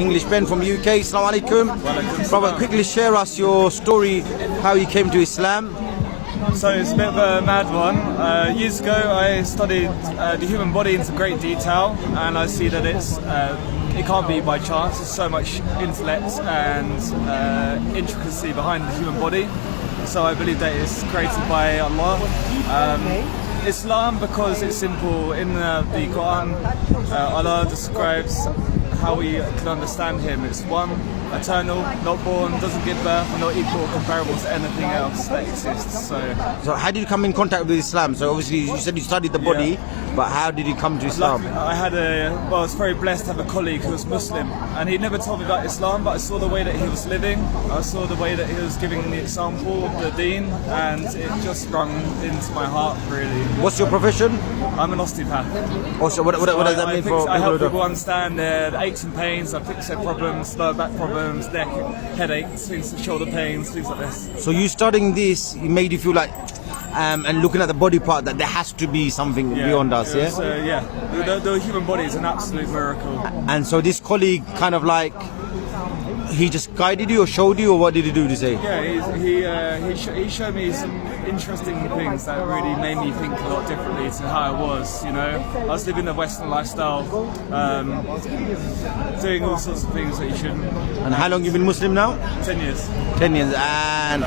English Ben from UK. Assalamu alaikum. Brother, quickly share us your story, how you came to Islam. So it's a bit of a mad one. Years ago I studied the human body into great detail, and I see that it can't be by chance. There's so much intellect and intricacy behind the human body. So I believe that it's created by Allah. Islam, because it's simple. In the Quran, Allah describes how we can understand Him. It's one, eternal, not born, doesn't give birth, not equal or comparable to anything else that exists. So how did you come in contact with Islam? So obviously you said you studied the body, but how did you come to Islam? I was very blessed to have a colleague who was Muslim, and he never told me about Islam, but I saw the way that he was living, I saw the way that he was giving the example of the deen, and it just rung into my heart, really. What's your profession? I'm an osteopath. Also, what does that mean for I help people? people understand their aches and pains. I fix their problems, lower back problems, neck, headaches, things, shoulder pains, things like this. So you studying this, it made you feel like, and looking at the body part, that there has to be something beyond us, yeah? The human body is an absolute miracle. And so this colleague kind of like, he just guided you or showed you, or what did he do to say? Yeah, he showed me some interesting things that really made me think a lot differently to how I was, you know. I was living a Western lifestyle, doing all sorts of things that you shouldn't. And how long you been Muslim now? 10 years. 10 years. And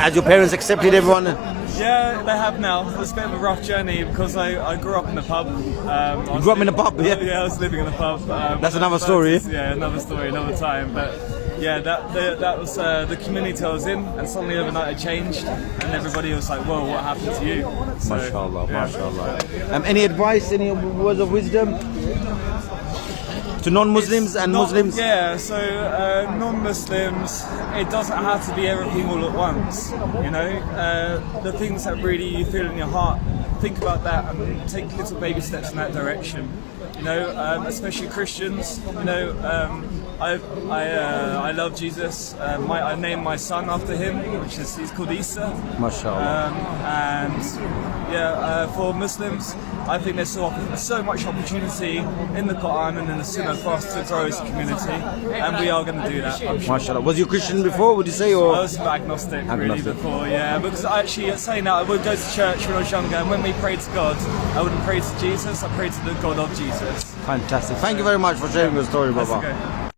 has your parents accepted everyone? Yeah, they have now. It was a bit of a rough journey because I grew up in a pub. You grew up in a pub, yeah? Yeah, I was living in a pub. That's another story. Yeah, another story, another time. But yeah, that was the community I was in, and suddenly overnight it changed, and everybody was like, "Whoa, what happened to you?" So, MashaAllah, MashaAllah. Any advice, any words of wisdom to non-Muslims and Muslims? Yeah, so non-Muslims, it doesn't have to be everything all at once. You know, the things that really you feel in your heart, think about that and take little baby steps in that direction. You know, especially Christians. You know, I love Jesus. I named my son after him, he's called Isa. MashaAllah. And yeah, for Muslims, I think there's so much opportunity in the Quran and in the Sunnah for us to grow as a community, and we are going to do that. I'm sure. MashaAllah. Was you Christian before, would you say? Or? I was agnostic really before, yeah. Because actually, saying that, I would go to church when I was younger, and when we prayed to God, I wouldn't pray to Jesus, I prayed to the God of Jesus. Fantastic. Thank you very much for sharing your story, Baba. Okay.